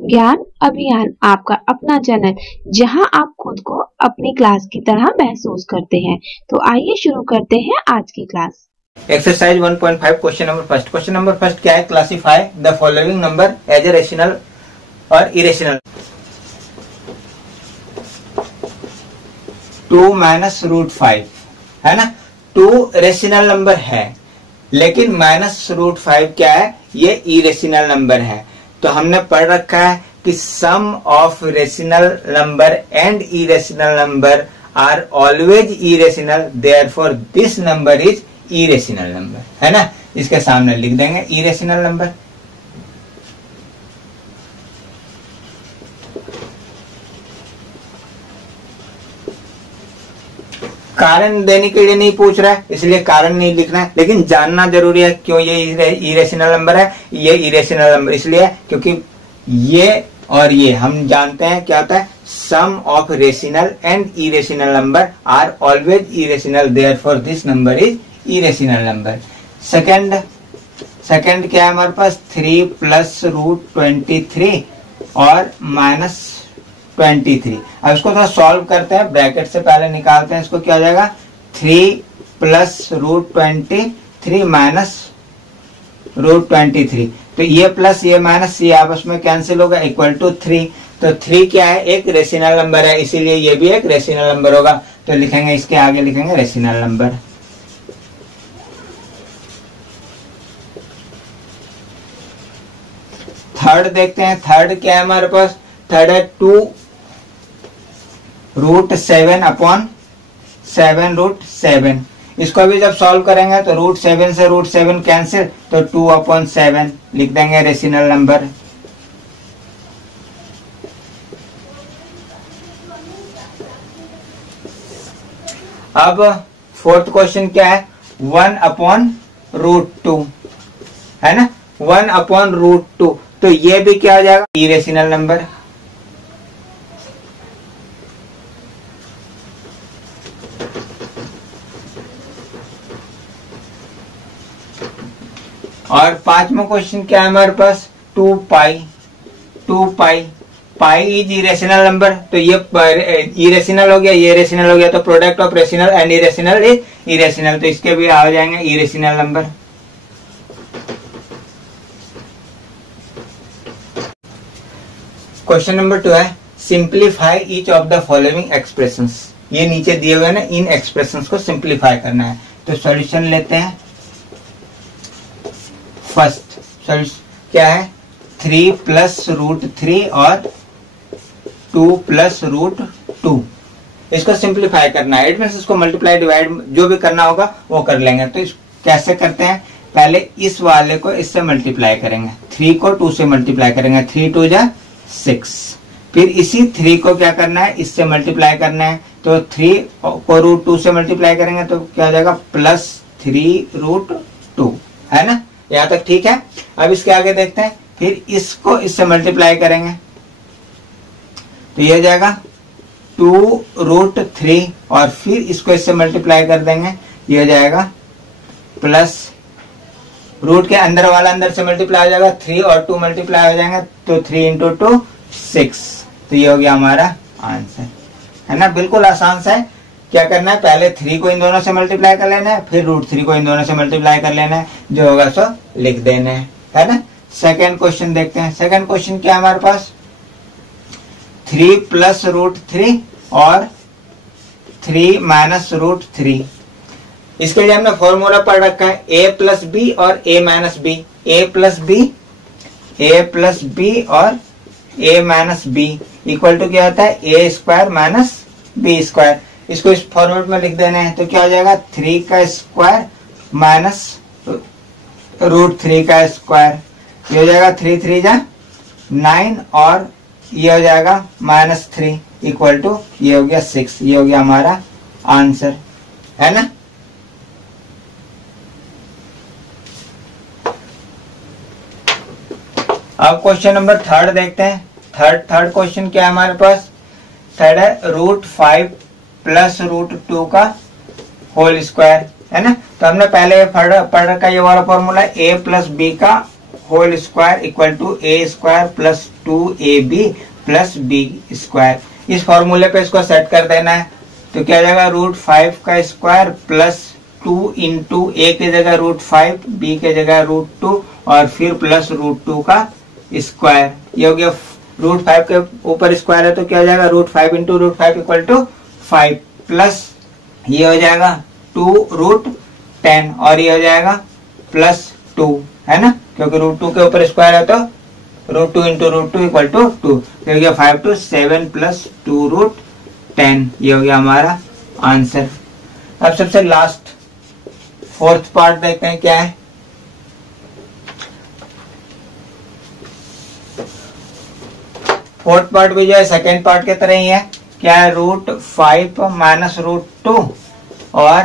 ज्ञान अभियान आपका अपना चैनल, जहां आप खुद को अपनी क्लास की तरह महसूस करते हैं। तो आइए शुरू करते हैं आज की class. Exercise 1.5 question number first. Question number first क्या है? Classify the following number as a rational और इरेशनल। 2 माइनस रूट 5 है ना। 2 रेशनल नंबर है, लेकिन माइनस रूट 5 क्या है? ये इरेशनल नंबर है। तो हमने पढ़ रखा है कि sum of rational number and irrational number are always irrational, therefore this number is irrational number, है ना। इसके सामने लिख देंगे इरेशनल नंबर। कारण देने के लिए नहीं पूछ रहा है, इसलिए कारण नहीं लिखना है, लेकिन जानना जरूरी है क्यों ये इरेशनल नंबर है। ये इरेशनल नंबर इसलिए क्योंकि ये और ये हम जानते हैं क्या होता है, sum of rational and irrational number are always irrational, therefore this number is irrational number. Second क्या है हमारे पास? 3 प्लस रूट 23 और माइनस 23। अब इसको थोड़ा सॉल्व करते हैं, ब्रैकेट से पहले निकालते हैं इसको। क्या हो जाएगा? 3 प्लस रूट 23 माइनस रूट 23। तो ये प्लस ये माइनस ये आपस में कैंसिल होगा, इक्वल टू 3। तो 3 क्या है? एक रेशनल नंबर है, इसीलिए ये भी एक रेशनल नंबर होगा। तो लिखेंगे, इसके आगे लिखेंगे रेशनल नंबर। थर्ड देखते हैं। थर्ड क्या है हमारे पास? थर्ड है 2 रूट 7 अपॉन 7 रूट 7। इसको अभी जब सॉल्व करेंगे तो रूट 7 से रूट 7 कैंसिल, तो 2 अपॉन 7 लिख देंगे रेशनल नंबर। अब फोर्थ क्वेश्चन क्या है? 1 अपॉन रूट 2 है ना। 1 अपॉन रूट 2, तो ये भी क्या हो जाएगा? Irrational number. और पांचवा क्वेश्चन क्या है हमारे पास? 2 पाई इज इरेशनल नंबर। तो ये इरेशनल हो गया, ये रेशनल हो गया, तो product of rational and irrational is irrational. तो इसके भी आ जाएंगे इरेशनल नंबर। क्वेश्चन नंबर 2 है simplify each of the following expressions. ये नीचे दिए हुए ना, इन एक्सप्रेशंस को सिंप्लीफाई करना है। तो सॉल्यूशन लेते हैं। फर्स्ट सॉल्यूशन क्या है? 3 प्लस रूट 3 और 2 प्लस रूट 2। इसको सिंप्लीफाई करना है, इट मींस इसको मल्टीप्लाई डिवाइड जो भी करना होगा वो कर लेंगे। तो कैसे करते हैं? पहले इस वाले को इससे मल्टीप्लाई करेंगे, 3 को 2 से मल्टीप्लाई करेंगे, 3 2 जा 6। फिर इसी 3 को क्या करना है? इससे मल्टीप्लाई करना है। तो 3 को रूट 2 से मल्टीप्लाई करेंगे तो क्या हो जाएगा? प्लस 3 रूट 2, है ना। यहां तक ठीक है। अब इसके आगे देखते हैं। फिर इसको इससे मल्टीप्लाई करेंगे तो ये हो जाएगा 2 रूट 3, और फिर इसको इससे मल्टीप्लाई कर देंगे, ये हो जाएगा प्लस रूट के अंदर वाला अंदर से मल्टीप्लाई हो जाएगा, 3 और 2 मल्टीप्लाई हो जाएंगे, तो 3 इंटू 2 6। तो ये हो गया हमारा आंसर, है ना। बिल्कुल आसान सा है। क्या करना है? पहले 3 को इन दोनों से मल्टीप्लाई कर लेना है, फिर रूट 3 को इन दोनों से मल्टीप्लाई कर लेना है, जो होगा सो लिख देना है ना। सेकंड क्वेश्चन देखते हैं। सेकंड क्वेश्चन क्या है हमारे पास? 3 प्लस रूट 3 और 3 माइनस रूट 3। इसके लिए हमने फॉर्मूला पढ़ रखा है, a प्लस बी और a minus B. a plus B और a minus B equal to क्या होता है? a square minus B square. इसको इस फॉर्मेट में लिख देना है। तो क्या हो जाएगा? 3 का स्क्वायर माइनस रूट 3 का स्क्वायर। ये हो जाएगा 3 3 जा 9, और ये हो जाएगा माइनस 3 इक्वल टू ये हो गया 6। ये हो गया हमारा आंसर, है ना। अब क्वेश्चन नंबर थर्ड देखते हैं। थर्ड क्वेश्चन क्या है हमारे पास? थर्ड है रूट 5 प्लस रूट 2 का होल स्क्वायर, है ना। तो हमने पहले पढ़ रखा ये वाला फॉर्मूला, a प्लस बी का whole square equal to A square plus 2ab plus B square. इस फॉर्मूले पे इसको सेट कर देना है, तो क्या जाएगा √5 का स्क्वायर प्लस 2 इंटू ए की जगह √5, बी की जगह √2 और फिर प्लस √2 का स्क्वायर। ये हो गया √5 के ऊपर स्क्वायर है तो क्या हो जाएगा √5 इंटू √5 इक्वल टू 5 प्लस ये हो जाएगा 2√10 और ये हो जाएगा प्लस 2, है ना, क्योंकि √2 के ऊपर स्क्वायर है तो √2 इंटू √2 इक्वल टू 2, तो हो गया 5 to 7 प्लस 2√10। ये हो गया हमारा आंसर। अब सबसे लास्ट फोर्थ पार्ट देखते हैं क्या है। फोर्थ पार्ट भी जो है सेकेंड पार्ट के तरह ही है। क्या है √5 माइनस √2 और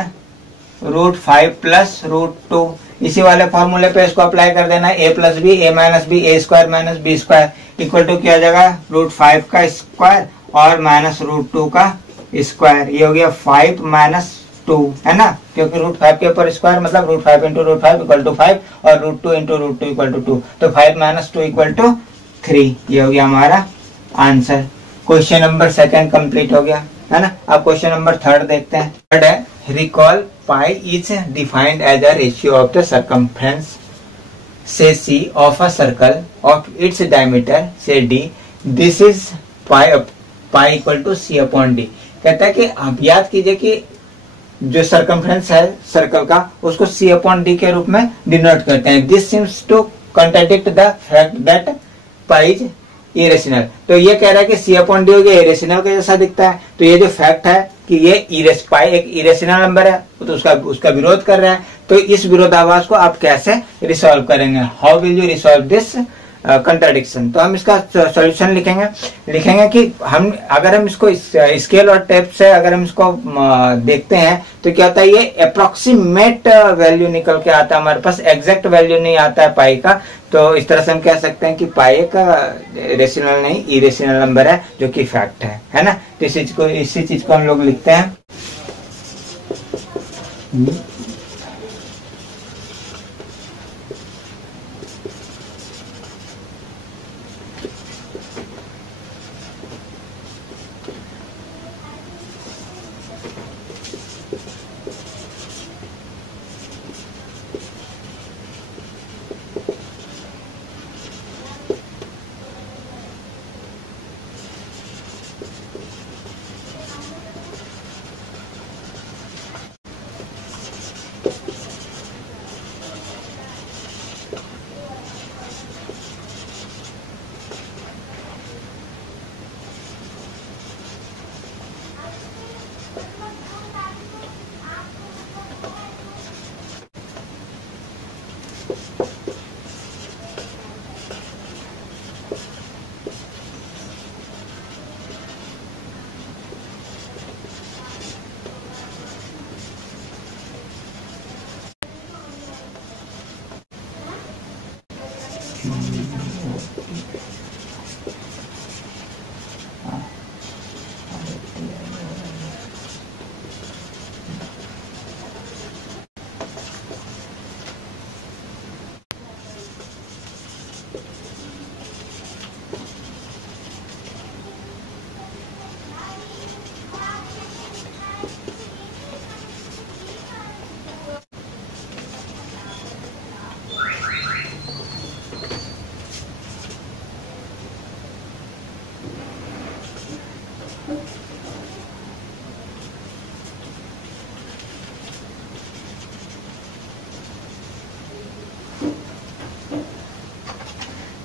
√5 प्लस √2। इसी वाले फॉर्मूले पे इसको अप्लाई कर देना है, a plus B, a minus B, a square minus B square equal to क्या जाएगा √5 का स्क्वायर और माइनस √2 का स्क्वायर। ये हो गया 5 माइनस 2, है ना, क्योंकि √5 के ऊपर स्क्वायर मतलब √5 इंटू √5 इक्वल टू 5 और √2 इंटू √2 इक्वल टू 2, तो 5 माइनस 2 इक्वल टू 3। ये हो गया हमारा answer. Question number second complete हो गया, है ना। अब क्वेश्चन नंबर थर्ड देखते हैं। थर्ड है recall pi is defined as a ratio of the circumference से C of a circle of its diameter से D, this is pi equal to C upon D. कहता है कि आप याद कीजिए कि जो सर्कमफ्रेंस है सर्कल का उसको सी अपॉन डी के रूप में डिनोट करते हैं। This seems to contradict the fact that pi is irrational. तो ये कह रहा है कि सी अपॉन डी हो गया इरेशनल के जैसा दिखता है, तो ये जो फैक्ट है कि ये पाई एक इरेशनल नंबर है तो उसका विरोध कर रहा है। तो इस विरोधाभास को आप कैसे रिसॉल्व करेंगे, how will you resolve this contradiction. तो हम इसका सॉल्यूशन लिखेंगे कि अगर हम इसको स्केल और टेप से अगर हम इसको देखते हैं तो क्या होता है, ये अप्रोक्सीमेट वैल्यू निकल के आता है हमारे पास, एग्जैक्ट वैल्यू नहीं आता है पाई का। तो इस तरह से हम कह सकते हैं कि पाई का रेशनल नहीं इरेशनल नंबर है जो कि फैक्ट है ना। तो इसी चीज को हम लोग लिखते हैं।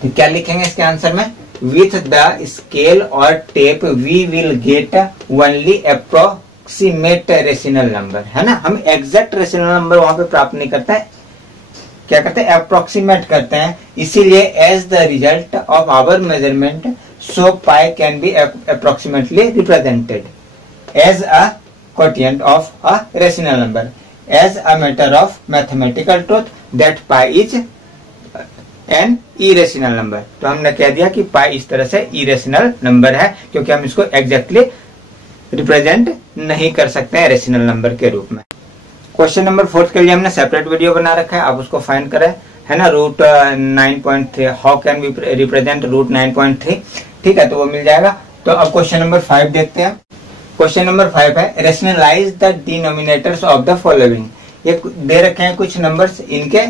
तो क्या लिखेंगे इसके आंसर में, विथ द स्केल और tape we will get only approximate rational number, है ना। हम एग्जैक्ट रेशनल नंबर वहां पे प्राप्त नहीं करते हैं, क्या करते हैं अप्रोक्सीमेट करते हैं। इसीलिए as the result of our measurement so pi can be approximately represented as a quotient of a rational number as a matter of mathematical truth that pi is an irrational number। तो हमने कह दिया कि पाई इस तरह से irrational number है क्योंकि हम इसको एग्जैक्टली रिप्रेजेंट नहीं कर सकते हैं रेशनल नंबर के रूप में। क्वेश्चन नंबर 4 के लिए हमने सेपरेट वीडियो बना रखा है, आप उसको फाइंड करें, है ना, root 9.3, how can we represent root 9.3, ठीक है, तो वो मिल जाएगा। तो अब क्वेश्चन नंबर 5 देखते हैं। क्वेश्चन नंबर 5 है rationalise the denominators of the following. ये दे रखे हैं कुछ नंबर्स, इनके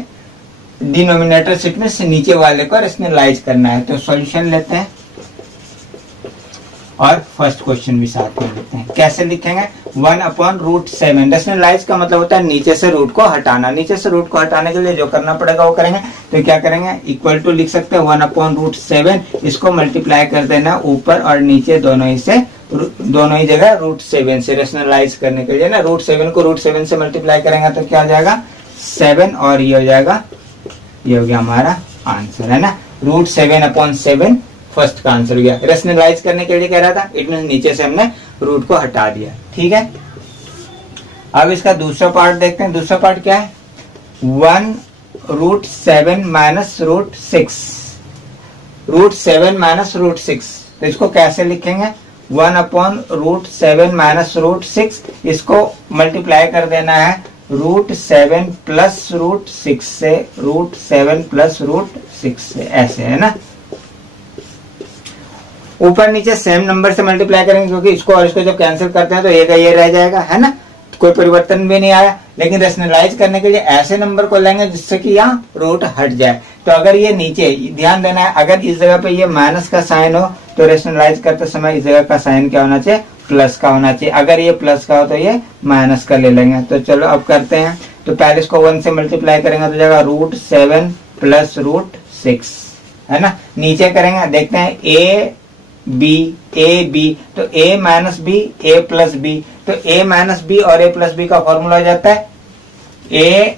डिनोमिनेटर सीट में से नीचे वाले को रेशनलाइज करना है। तो सॉल्यूशन लेते हैं और फर्स्ट क्वेश्चन भी साथ में लेते हैं। कैसे लिखेंगे, 1/√7। रेशनलाइज का मतलब होता है नीचे से रूट को हटाना। नीचे से रूट को हटाने के लिए जो करना पड़ेगा वो करेंगे। तो क्या करेंगे, इक्वल टू लिख सकते हैं 1/√7, इसको मल्टीप्लाई कर देना ऊपर और नीचे दोनों ही जगह √7 से रेशनलाइज करने के लिए ना, √7 को √7 से मल्टीप्लाई करेंगे तो क्या हो जाएगा 7, और ये हो जाएगा, ये हो गया हमारा आंसर, है ना, √7/7 फर्स्ट का आंसर हो गया। रेशनलाइज करने के लिए कह रहा था, इट मीन नीचे से हमने रूट को हटा दिया, ठीक है। अब इसका दूसरा पार्ट देखते हैं। दूसरा पार्ट क्या है, 1√7 - √6, √7 - √6। तो इसको कैसे लिखेंगे, 1/√7 - √6, इसको मल्टीप्लाई कर देना है √7 + √6 से, √7 + √6 से, ऐसे, है ना। ऊपर नीचे सेम नंबर से मल्टीप्लाई करेंगे, क्योंकि इसको और इसको जब कैंसिल करते हैं तो ये का ये रह जाएगा, है ना, कोई परिवर्तन भी नहीं आया। लेकिन रेशनलाइज करने के लिए ऐसे नंबर को लेंगे जिससे कि यहाँ रूट हट जाए। तो अगर ये नीचे, ध्यान देना है, अगर इस जगह पे ये माइनस का साइन हो तो रेशनलाइज करते समय इस जगह का साइन क्या होना चाहिए, प्लस का होना चाहिए। अगर ये प्लस का हो तो ये माइनस का ले लेंगे। तो चलो अब करते हैं। तो पहले इसको 1 से मल्टीप्लाई करेंगे तो जाएगा √7 + √6, है ना। नीचे करेंगे, देखते हैं A B, तो A - B, A + B, तो A - B और A + B का फॉर्मूला हो जाता है A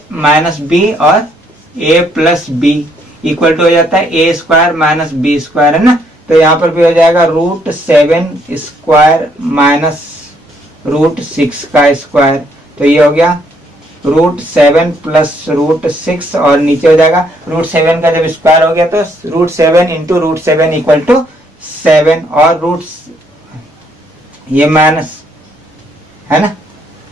- B और A + B इक्वल टू हो जाता है A² - B², है ना। तो यहाँ पर भी हो जाएगा √7² - √6 का स्क्वायर। तो ये हो गया √7 + √6, और नीचे हो जाएगा √7 का जब स्क्वायर हो गया तो √7 × √7 इक्वल टू 7, और ये माइनस, है ना,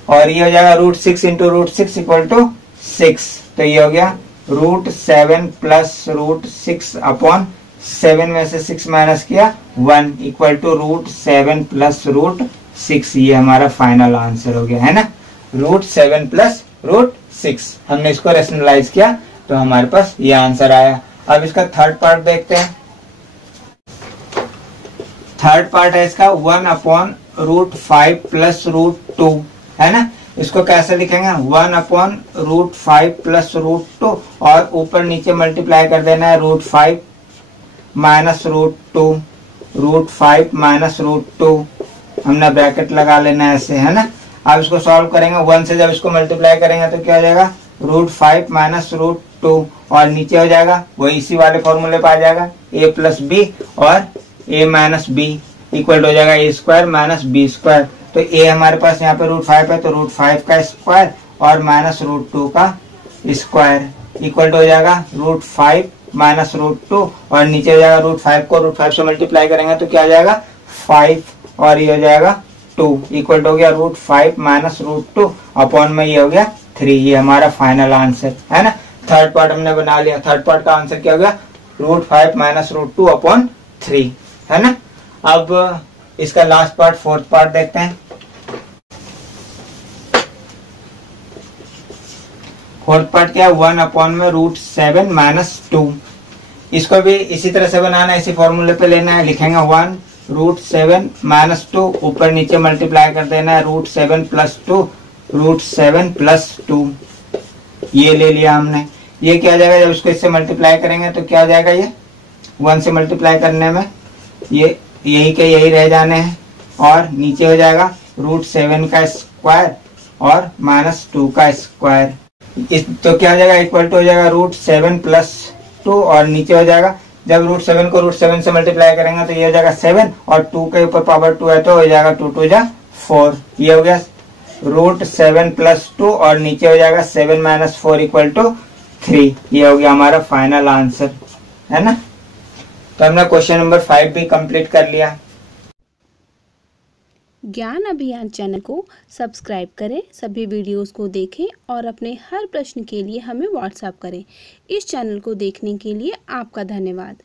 और ये हो जाएगा √6 × √6 इक्वल टू 6। तो ये हो गया √7 + √6/7 में से 6 माइनस किया 1 इक्वल टू √7 + √6। ये हमारा फाइनल आंसर हो गया, है ना, √7 + √6। हमने इसको रेशनलाइज किया तो हमारे पास ये आंसर आया। अब इसका थर्ड पार्ट देखते हैं। थर्ड पार्ट है इसका 1/√5 + √2, है ना। इसको कैसे लिखेंगे, 1/√5 + √2, और ऊपर नीचे मल्टीप्लाई कर देना है √5 - √2, √5 - √2, हमने ब्रैकेट लगा लेना है ऐसे, है ना। अब इसको सॉल्व करेंगे, 1 से जब इसको मल्टीप्लाई करेंगे तो क्या हो जाएगा √5 - √2, और नीचे हो जाएगा वही इसी वाले फॉर्मूले पे आ जाएगा A + B और A - B इक्वल हो जाएगा A² - B²। तो A हमारे पास यहाँ पे √5 है, तो √5 का स्क्वायर और -√2 का स्क्वायर इक्वल हो जाएगा √5 - √2, और नीचे हो जाएगा √5 को √5 से मल्टीप्लाई करेंगे तो क्या हो जाएगा 5, और ये हो जाएगा 2 इक्वल हो गया √5 - √2 अपॉन में ये हो गया 3। ये हमारा फाइनल आंसर, है ना। थर्ड पार्ट हमने बना लिया। थर्ड पार्ट का आंसर क्या हो गया, √5 - √2 अपॉन 3, है ना। अब इसका लास्ट पार्ट, फोर्थ पार्ट देखते हैं। फोर्थ पार्ट क्या है, 1/√7 - 2। इसको भी इसी तरह से बनाना है, इसी फॉर्मूले पे लेना है। लिखेंगे 1√7 - 2, ऊपर नीचे मल्टीप्लाई कर देना है √7 + 2, √7 + 2, ये ले लिया हमने। ये क्या हो जाएगा, जब इसको इससे मल्टीप्लाई करेंगे तो क्या हो जाएगा, ये 1 से मल्टीप्लाई करने में ये यही के यही रह जाने हैं, और नीचे हो जाएगा √7 का स्क्वायर और -2 का स्क्वायर। तो क्या हो जाएगा, इक्वल टू हो जाएगा √7 + 2, और नीचे हो जाएगा जब √7 को √7 से मल्टीप्लाई करेंगे तो ये हो जाएगा 7, और 2 के ऊपर पावर 2 है तो हो जाएगा 2 × 2 = 4। ये हो गया √7 + 2, और नीचे हो जाएगा 7 - 4 इक्वल टू 3। ये हो गया हमारा फाइनल आंसर, है ना। तो हमने क्वेश्चन नंबर 5 भी कंप्लीट कर लिया। ज्ञान अभियान चैनल को सब्सक्राइब करें, सभी वीडियोस को देखें और अपने हर प्रश्न के लिए हमें व्हाट्सएप करें। इस चैनल को देखने के लिए आपका धन्यवाद।